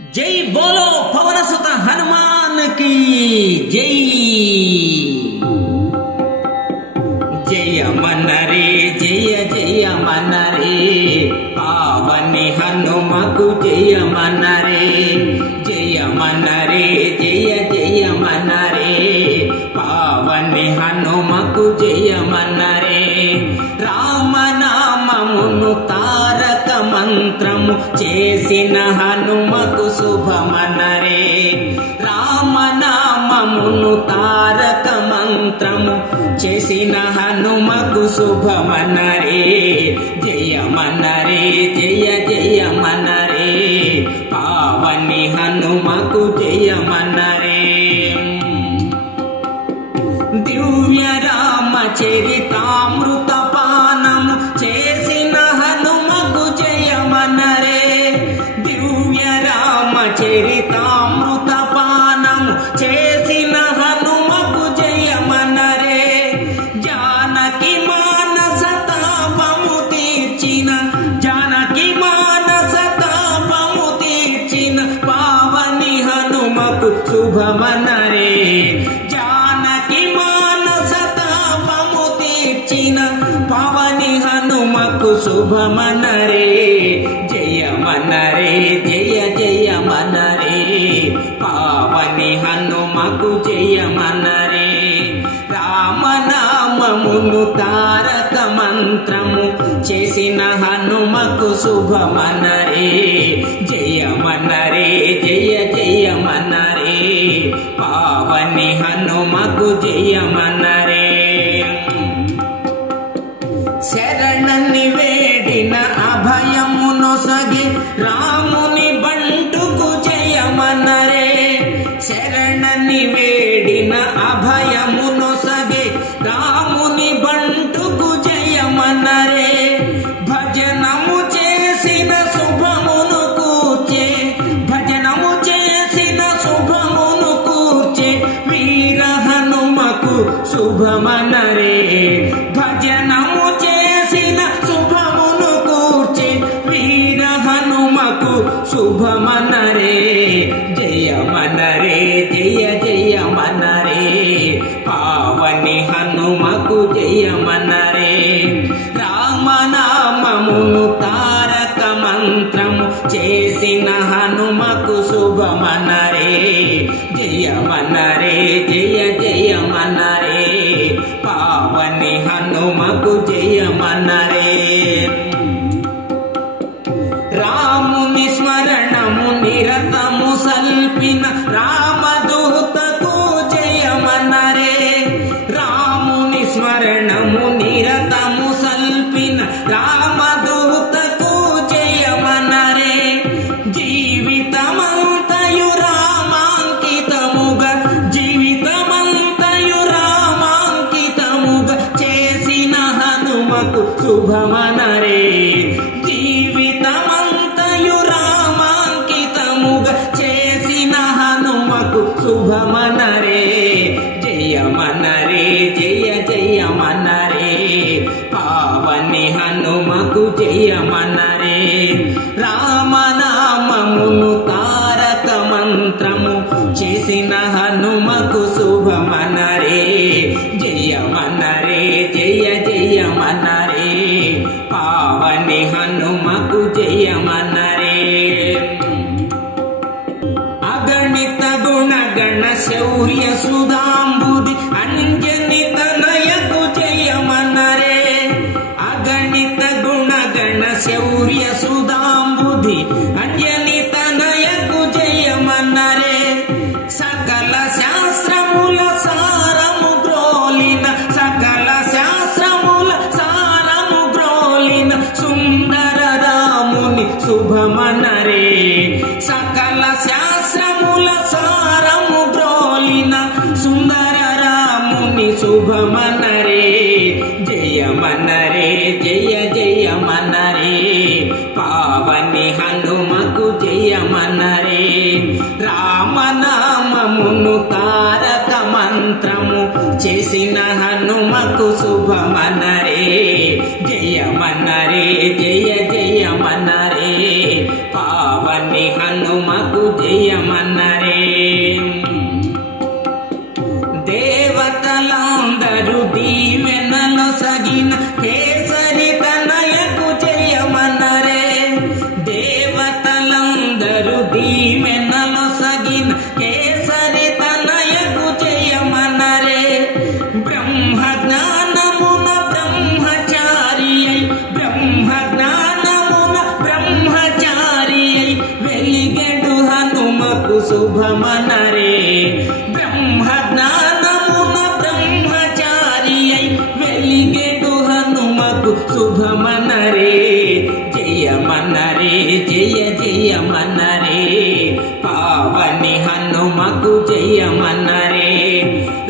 जय बोलो पवन सुत हनुमान की जय। जय मन रे जय जय मन रे पावनि हनुमकु जय मन रे। जय मन रे जय जय मन रे पावनि हनुमकु जय मन रे। राम नाममुनु तारक मंत्रमु చేసిన హనుమకు శుభమనరే। రామ నామమును తారక మంత్రము చేసిన హనుమకు శుభమనరే। జయ మనరే జయ జయ మనరే పావని హనుమకు జయ మనరే। దివ్య రామ చరితామృత పానము చేసిన హనుమకు జయ మనరే। దివ్య రామ చరితామృత పానము చేసిన హనుమకు జయ మనరే। జానకి మానస తాపము తీర్చిన జానకి మానస తాపము తీర్చిన పావని హనుమకు శుభమనరే। జానకి మానస తాపము తీర్చిన పావని హనుమకు శుభమనరే। జయ మనరే జయ జయ మనరే పావని హనుమకు జయ మనరే। రామ నామమును తారక మంత్రము చేసిన హనుమకు శుభమనరే। జయ మనరే జయ జయ మనరే పావని హనుమకు జయ మనరే। శరణని వేడిన అభయమును సగి రాముని బంటుకు జయ మనరే। శరణని వేడిన అభయమును సగి రాముని బంటుకు జయ మనరే। భజనము చేసిన శుభమును కూర్చే భజనము చేసిన శుభమును కూర్చే వీర హనుమకు శుభమనరే। భజనము చేసిన శుభమును కూర్చే వీర హనుమకు శుభమనరే। జయ మనరే జయ జయ మనరే పావని హనుమకు జయ మనరే। రామ నామమును తారక మంత్రము చేసిన హనుమకు శుభమనరే। జయ మనరే జయ జయ మనరే పావని హనుమకు జయ మనరే। రాముని స్మరణము నిరతము సల్పిన రామదూతకు జయ మనరే। రాముని స్మరణము నిరతము సల్పిన రామదూతకు జయ మనరే। జీవితమంతయు రామాంకితముగా జీవితమంతయు రామాంకితముగా చేసిన హనుమకు శుభమనరే। జీవితమంతయు రామాంకితముగా చేసిన హనుమకు శుభమనరే। జయ మనరే జయ జయ మనరే పావని హనుమకు జయ మనరే। రామ నామమును తారక మంత్రము చేసిన హనుమకు శుభమనరే। జయ మనరే జయ జయ మనరే పావని హనుమకు జయ మనరే। అగణిత గుణగణ శౌర్య సుధాంబుది అంజని తనయకు జయ మనరే। అగణిత గుణగణ శౌర్య సుధాంబుది అంజని తనయకు జయ మనరే। సకల శాస్త్రముల సారము గ్రోలిన సకల శాస్త్రముల సారము గ్రోలిన సుందర రాముని శుభమనరే। సకల శాస్త్రముల సారము గ్రోలిన సుందర రాముని శుభమనరే। జయ మనరే జయ జయ మనరే పావని హనుమకు జయ మనరే। రామ నామమును తారక మంత్రము చేసిన హనుమకు శుభమనరే। జయ మనరే జయ జయ మనరే పావని హనుమకు శుభమనరే బ్రహ్మ జ్ఞానమున బ్రహ్మచారి అయి వెలిగెడు హనుమకు శుభమనరే జయమనరే జయ జయమనరే పావని హనుమకు జయమనరే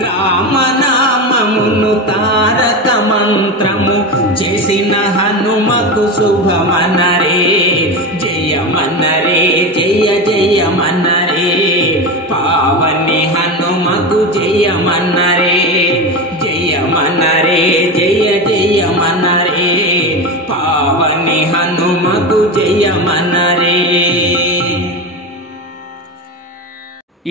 రామనామమును తారక మంత్రము చేసిన హనుమకు శుభమనరే జయమనరే జయ జయమనరే పావని హనుమకు జయమనరే జయమనరే జయ జయమనరే పావని హనుమకు జయమనరే.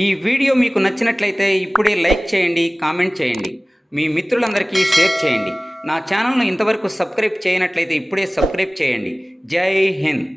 ఈ వీడియో మీకు నచ్చినట్లయితే ఇప్పుడే లైక్ చేయండి, కామెంట్ చేయండి, మీ మిత్రులందరికీ షేర్ చేయండి. నా ఛానల్ను ఇంతవరకు సబ్స్క్రైబ్ చేయనట్లయితే ఇప్పుడే సబ్స్క్రైబ్ చేయండి. జై హింద్.